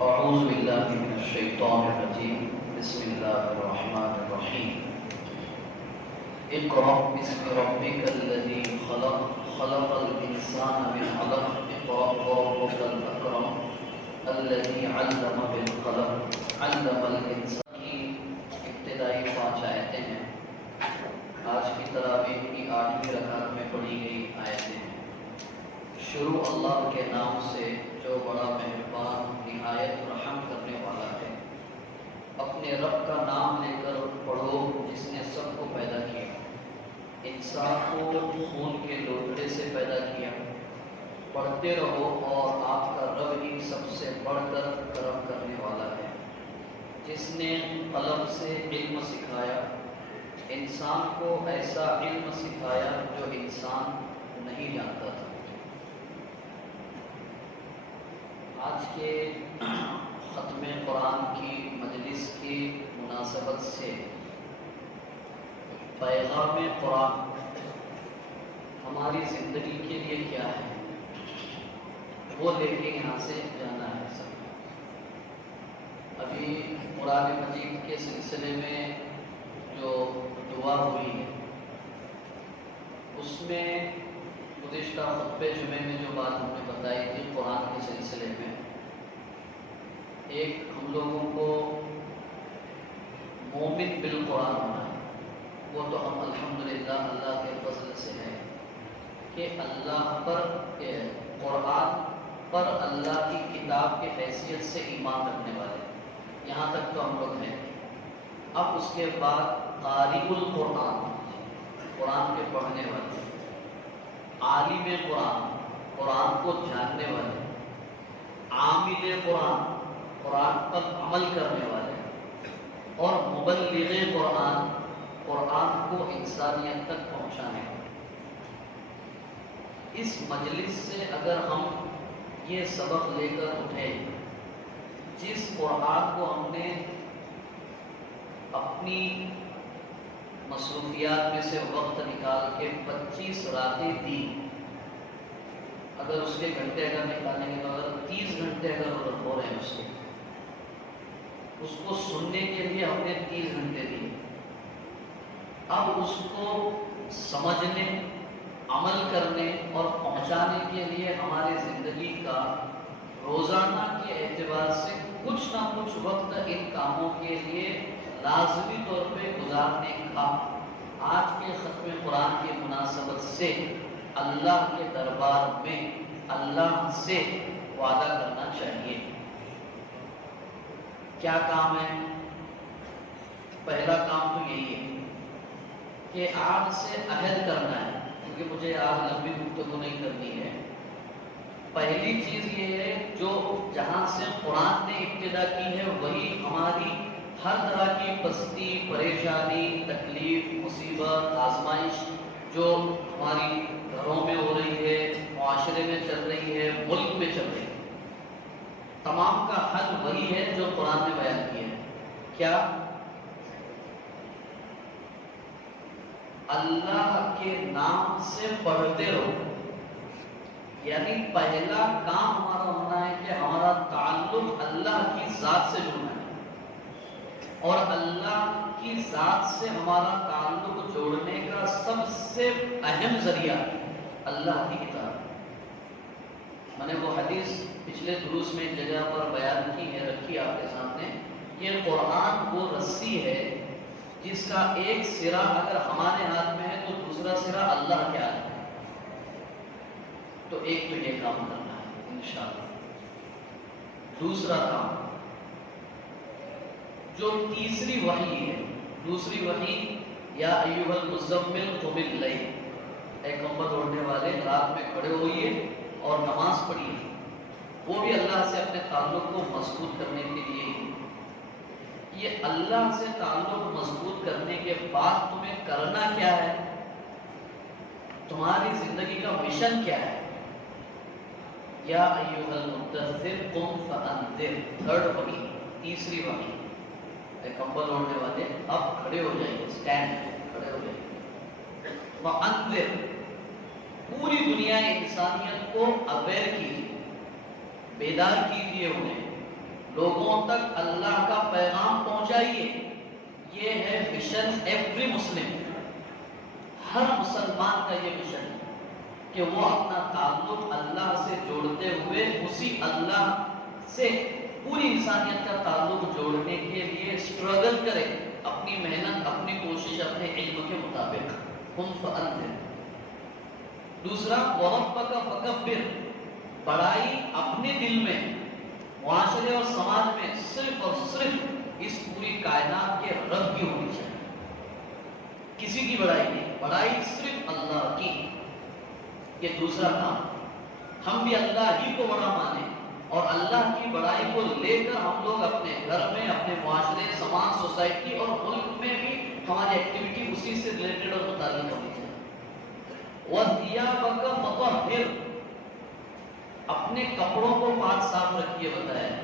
أعوذ بالله من الشيطان الرجيم بسم الله الرحمن الرحيم اقرأ باسم ربك الذي خلق خلق الإنسان من علق اقرأ وربك الأكرم الذي علم بالقلم علم الإنسان کی ابتدائی 5 آیتیں ہیں۔ آج کی تراویح کی 8ویں رکعت میں پڑھی گئی آیتیں ہیں۔ شروع اللہ کے نام سے جو بڑا مہربان نہایت رحم کرنے والا ہے۔ اپنے رب کا نام لے کر پڑھو جس نے سب کو پیدا کیا، انسان کو خون کے لوتھڑے سے پیدا کیا۔ پڑھتے رہو اور آپ کا رب ہی سب سے بڑھ کر کرم کرنے والا ہے، جس نے قلم سے علم سکھایا، انسان کو ایسا علم سکھایا جو انسان نہیں جانتا تھا۔ آج کے ختم قرآن کی مجلس کی مناسبت سے پیغام قرآن ہماری زندگی کے لیے کیا ہے وہ لے کے یہاں سے جانا ہے سب۔ ابھی قرآن مجید کے سلسلے میں جو دعا ہوئی ہے اس میں گزشتہ خطبہ جمعے میں جو بات ہم نے بتائی تھی قرآن کے سلسلے میں، ایک ہم لوگوں کو مومن بالقرآن ہونا ہے، وہ تو ہم الحمدللہ اللہ کے فضل سے ہے کہ اللہ پر قرآن پر اللہ کی کتاب کے حیثیت سے ایمان رکھنے والے، یہاں تک تو ہم لوگ ہیں۔ اب اس کے بعد قاری القرآن، قرآن کے پڑھنے والے، عالم قرآن، قرآن کو جاننے والے، عامل قرآن، قرآن پر عمل کرنے والے، اور مبلغ قرآن، قرآن کو انسانیت تک پہنچانے والے۔ اس مجلس سے اگر ہم یہ سبق لے کر اٹھیں، جس قرآن کو ہم نے اپنی مصروفیات میں سے وقت نکال کے 25 راتیں دی، اگر اس کے گھنٹے اگر نکالیں گے تو اگر 30 گھنٹے اگر ہو رہے ہیں اس کو سننے کے لیے ہم نے 30 گھنٹے دیے، اب اس کو سمجھنے، عمل کرنے اور پہنچانے کے لیے ہماری زندگی کا روزانہ کے اعتبار سے کچھ نہ کچھ وقت ان کاموں کے لیے لازمی طور پہ گزارنے کا آج کے ختم قرآن کی مناسبت سے اللہ کے دربار میں اللہ سے وعدہ کرنا چاہیے۔ کیا کام ہے؟ پہلا کام تو یہی ہے کہ آج سے عہد کرنا ہے، کیونکہ مجھے آج لمبی گفتگو نہیں کرنی ہے۔ پہلی چیز یہ ہے جو جہاں سے قرآن نے ابتدا کی ہے وہی ہماری ہر طرح کی پستی، پریشانی، تکلیف، مصیبت، آزمائش جو ہماری گھروں میں ہو رہی ہے، معاشرے میں چل رہی ہے، ملک میں چل رہی ہے، تمام کا حل وہی ہے جو قرآن نے بیان کیا ہے۔ کیا؟ اللہ کے نام سے پڑھتے رہو، یعنی پہلا کام ہمارا ہونا ہے کہ ہمارا تعلق اللہ کی ذات سے جڑنا ہے، اور اللہ کی ذات سے ہمارا تعلق جوڑنے کا سب سے اہم ذریعہ اللہ کی کتاب۔ میں نے وہ حدیث پچھلے دروس میں ایک جگہ پر بیان کی ہے، رکھی آپ کے سامنے۔ یہ قرآن وہ رسی ہے جس کا ایک سرا اگر ہمارے ہاتھ میں ہے تو دوسرا سرا اللہ کے ہاتھ میں ہے، تو ایک تو یہ کام کرنا ہے انشاءاللہ۔ دوسرا کام جو تیسری وحی ہے، دوسری وحی یا ایھا المزمل قم اللیل، اے کمبل اوڑھنے والے رات میں کھڑے ہوئیے اور نماز پڑھیے، وہ بھی اللہ سے اپنے تعلق کو مضبوط کرنے کے لیے ہی۔ یہ اللہ سے تعلق مضبوط کرنے کے بعد تمہیں کرنا کیا ہے، تمہاری زندگی کا مشن کیا ہے؟ یا ایھا المدثر قم فانذر، تھرڈ وحی، تیسری وحی، اے کمبل اوڑھنے والے اب کھڑے ہو جائیے، اسٹینڈ، کھڑے ہو جائیے، فانذر، پوری دنیا انسانیت کو اویئر کیجیے، بیدار کیجیے انہیں لوگوں تک اللہ کا پیغام پہنچائیے. یہ ہے مشن ایوری مسلم. ہر مسلمان کا یہ مشن ہے کہ وہ اپنا تعلق اللہ سے جوڑتے ہوئے اسی اللہ سے پوری انسانیت کا تعلق جوڑنے کے لیے اسٹرگل کرے، اپنی محنت، اپنی کوشش، اپنے علم کے مطابق. قم فانذر. دوسرا وربک فکبر. بڑائی اپنے دل میں، معاشرے اور سماج میں صرف اور صرف اس پوری کائنات کے رب کی ہونی چاہیے، کسی کی بڑائی نہیں. بڑائی صرف اللہ کی. یہ دوسرا کام. ہم بھی اللہ ہی کو بڑا مانیں اور اللہ کی بڑائی کو لے کر ہم لوگ اپنے گھر میں، اپنے معاشرے، سماج، سوسائٹی اور ملک میں بھی ہماری ایکٹیویٹی اسی سے ریلیٹڈ اور متعلق ہونی چاہیے. وَثِيَابَكَ فَطَهِّرْ. اپنے کپڑوں کو پاک صاف رکھیے بتایا.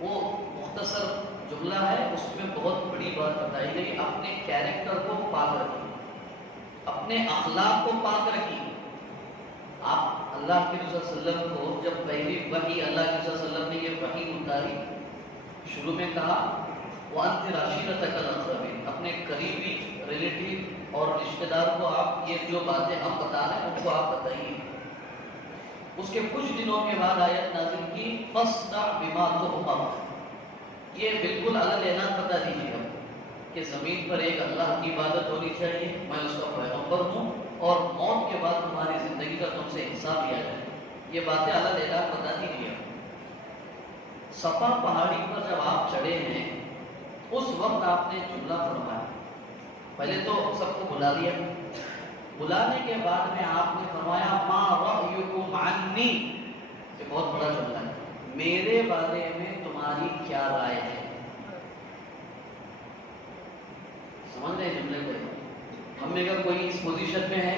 وہ مختصر جملہ ہے، اس میں بہت بڑی بات بتائی گئی. اپنے کیریکٹر کو پاک رکھیے، اپنے اخلاق کو پاک رکھیے. آپ اللہ کے رسول صلی اللہ علیہ وسلم کو جب پہلی وحی اللہ کے رسول صلی اللہ علیہ وسلم نے یہ وحی اتاری، شروع میں کہا وَأَنذِرْ عَشِيرَتَكَ الْأَقْرَبِينَ. اپنے قریبی ریلیٹیو اور رشتہ دار کو آپ یہ جو باتیں ہم بتا رہے ہیں ان کو آپ بتائیے. اس کے کچھ دنوں کے بعد آیت نازل کی فَاصْدَعْ بِمَا تُؤْمَرُ. یہ بالکل الگ اعلان بتا دیجیے ہم کہ زمین پر ایک اللہ کی عبادت ہونی چاہیے، میں اس کا پیغمبر ہوں اور موت کے بعد تمہاری زندگی کا تم سے حساب لیا جائے. یہ باتیں الگ اعلان بتا دیجیے. صفا پہاڑی پر جب آپ چڑھے ہیں اس وقت آپ نے جملہ فرمایا. پہلے تو سب کو بلا لیا، بلانے کے بعد میں آپ نے فرمایا ما رأیکم عنی. یہ بہت بڑا جملہ ہے. میرے بارے میں تمہاری کیا رائے ہے؟ سمجھ رہے جملے کو؟ ہم نے کہا کوئی اس پوزیشن میں ہے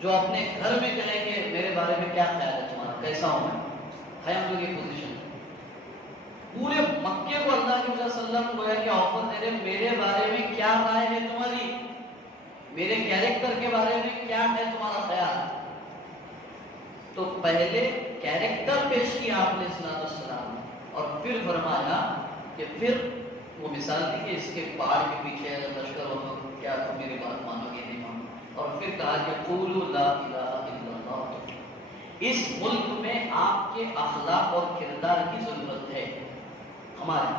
جو اپنے گھر میں کہیں کہ میرے بارے میں کیا خیال ہے تمہارا، کیسا ہوں میں؟ ہے ہم لوگ یہ پوزیشن. پورے مکے کو اللہ کے رسول صلی اللہ علیہ وسلم گویا کہ آفر دے رہے میرے بارے میں کیا رائے ہے تمہاری، میرے کیریکٹر کے بارے میں کیا ہے تمہارا خیال. تو پہلے کیریکٹر پیش کیا آپ نے صلی اللہ علیہ وسلم اور پھر فرمایا کہ پھر وہ مثال دی کہ اس کے پہاڑ کے پیچھے لشکر ہو تو کیا تم میری بات مانو گے نہیں مانو. اور پھر کہا کہ قولوا لا الہ الا اللہ. اس ملک میں آپ کے اخلاق اور کردار کی ضرورت ہے. ہمارے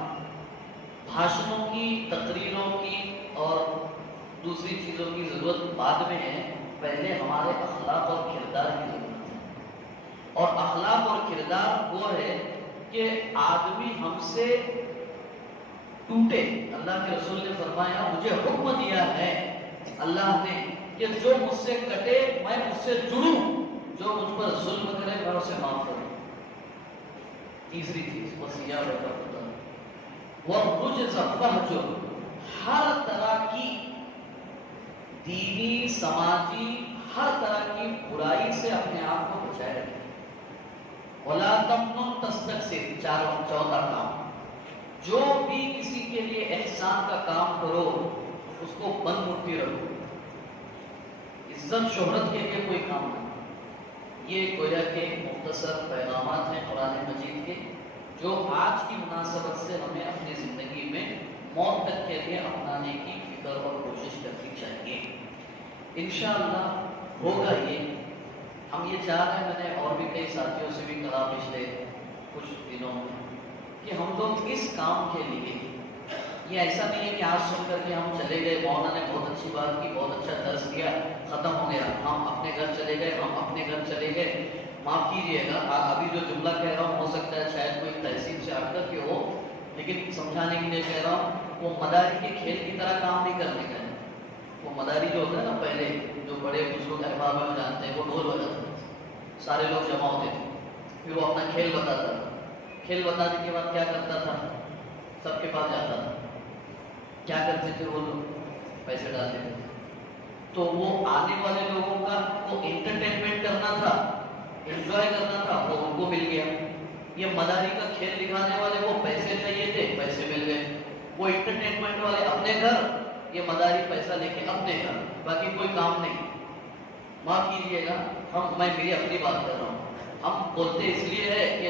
بھاشنوں کی، تقریروں کی اور دوسری چیزوں کی ضرورت بعد میں ہے، پہلے ہمارے اخلاق اور کردار کی ضرورت ہے. اور اخلاق اور کردار وہ ہے کہ آدمی ہم سے ٹوٹے. اللہ کے رسول نے فرمایا مجھے حکم دیا ہے اللہ نے کہ جو مجھ سے کٹے میں اس سے جڑوں، جو مجھ پر ظلم کرے میں اسے معاف کروں. تیسری چیز وصیہ وَالرُّجْزَ فَاهْجُرْ. ہر طرح کی دینی، سماجی، ہر طرح کی برائی سے اپنے آپ کو بچائے رکھیں. وَلَا تَمْنُنْ تَسْتَكْثِرْ. چوتھا کام، جو بھی کسی کے لیے احسان کا کام کرو اس کو بند مٹھی رکھو. عزت شہرت کے لیے کوئی کام نہیں. یہ گویا کے مختصر پیغامات ہیں قرآن مجید کے جو آج کی مناسبت سے ہمیں اپنی زندگی میں موت تک کے لیے اپنانے کی فکر اور کوشش کرنی چاہیے. انشاءاللہ ہوگا یہ. ہم یہ چاہ رہے ہیں، میں نے اور بھی کئی ساتھیوں سے بھی کہا پچھلے کچھ دنوں میں کہ ہم لوگ اس کام کے لیے، یہ ایسا نہیں ہے کہ آج سن کر کے ہم چلے گئے، مولانا نے بہت اچھی بات کی، بہت اچھا درس دیا، ختم ہو گیا، ہم اپنے گھر چلے گئے، ہم اپنے گھر چلے گئے. معاف کیجئے گا ابھی جو جملہ کہہ رہا ہوں ہو سکتا ہے شاید کوئی تہذیب سے ہٹ کر کے ہو، لیکن سمجھانے کے لیے کہہ رہا ہوں. وہ مداری کے کھیل کی طرح کام نہیں کرنے کا ہے. وہ مداری جو ہوتا ہے نا، پہلے جو بڑے بزرگ احباب میں جانتے ہیں، وہ ڈھول بجاتے تھے، سارے لوگ جمع ہوتے تھے، پھر وہ اپنا کھیل بتاتا تھا. کھیل بتانے کے بعد کیا کرتا تھا؟ سب کے پاس جاتا تھا. کیا کرتے تھے وہ لوگ؟ پیسے ڈالتے تھے. تو وہ آنے والے لوگوں کا وہ انٹرٹینمنٹ کرنا تھا، انجوائے کرنا تھا، وہ ان کو مل گیا. یہ مداری کا کھیل دکھانے والے وہ پیسے چاہیے تھے، پیسے مل گئے. وہ انٹرٹینمنٹ والے اپنے گھر، یہ مداری پیسہ لے کے اپنے گھر، باقی کوئی کام نہیں. معاف کیجیے گا، میں میری اپنی بات کر رہا ہوں. ہم بولتے اس لیے ہے کہ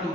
2,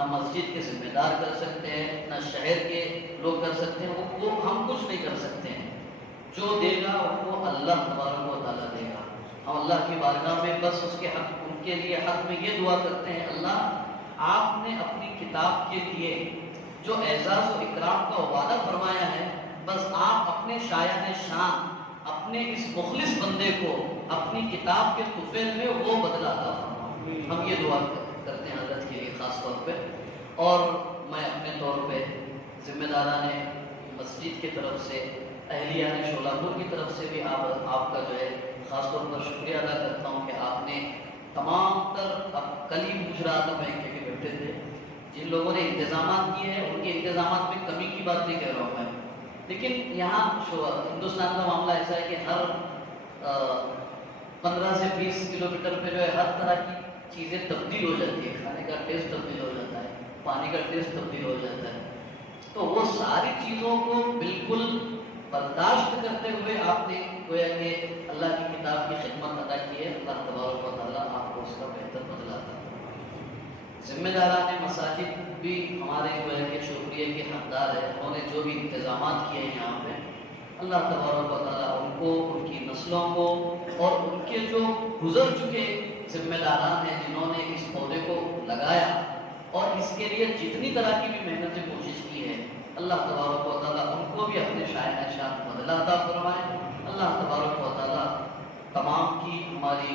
نہ مسجد کے ذمہ دار کر سکتے ہیں، نہ شہر کے لوگ کر سکتے ہیں، وہ ہم کچھ نہیں کر سکتے ہیں۔ جو دے گا وہ اللہ تبارک و تعالیٰ دے گا۔ ہم اللہ کی بارگاہ میں بس اس کے حق، ان کے لیے حق میں یہ دعا کرتے ہیں، اللہ آپ نے اپنی کتاب کے لیے جو اعزاز و اکرام کا وعدہ فرمایا ہے، بس آپ اپنے شایان شان اپنے اس مخلص بندے کو اپنی کتاب کے طفیل میں وہ بدلہ عطا فرمائیں۔ ہم یہ دعا کرتے ہیں حضرت کے لیے خاص طور پہ۔ اور میں اپنے طور پہ ذمہ داران مسجد کی طرف سے، اہلیان شولہپور کی طرف سے بھی آپ کا جو ہے خاص طور پر شکریہ ادا کرتا ہوں کہ آپ نے تمام تر، اب کل ہی پوچھ رہا تھا میں کہ بیٹھے تھے، جن لوگوں نے انتظامات کیے ہیں ان کے انتظامات میں کمی کی بات نہیں کہہ رہا ہوں میں، لیکن یہاں ہندوستان کا معاملہ ایسا ہے کہ ہر 15 سے 20 کلومیٹر پہ جو ہے ہر طرح کی چیزیں تبدیل ہو جاتی ہے، کھانے کا ٹیسٹ تبدیل ہو جاتا ہے، پانی کا ٹیسٹ تبدیل ہو جاتا ہے، تو وہ ساری چیزوں کو بالکل برداشت کرتے ہوئے آپ نے گویا کہ اللہ کی کتاب کی خدمت ادا کی ہے۔ اللہ تبارک و تعالیٰ آپ کو اس کا بہتر بدلہ عطا فرمائے۔ ذمہ داران مساجد بھی ہمارے جو ہے کہ شکریہ کے حقدار ہے، انہوں نے جو بھی انتظامات کیے ہیں یہاں پہ، اللہ تبارک و تعالیٰ ان کو، ان کی نسلوں کو، اور ان کے جو گزر چکے ذمہ داران ہیں جنہوں نے اس پودے کو لگایا اور اس کے لیے جتنی طرح کی بھی محنتیں کوشش کی ہے، اللہ تبارک و تعالیٰ ان کو بھی اپنے شایان شان بدلہ عطا فرمائے۔ اللہ تبارک و تعالیٰ تمام کی ہماری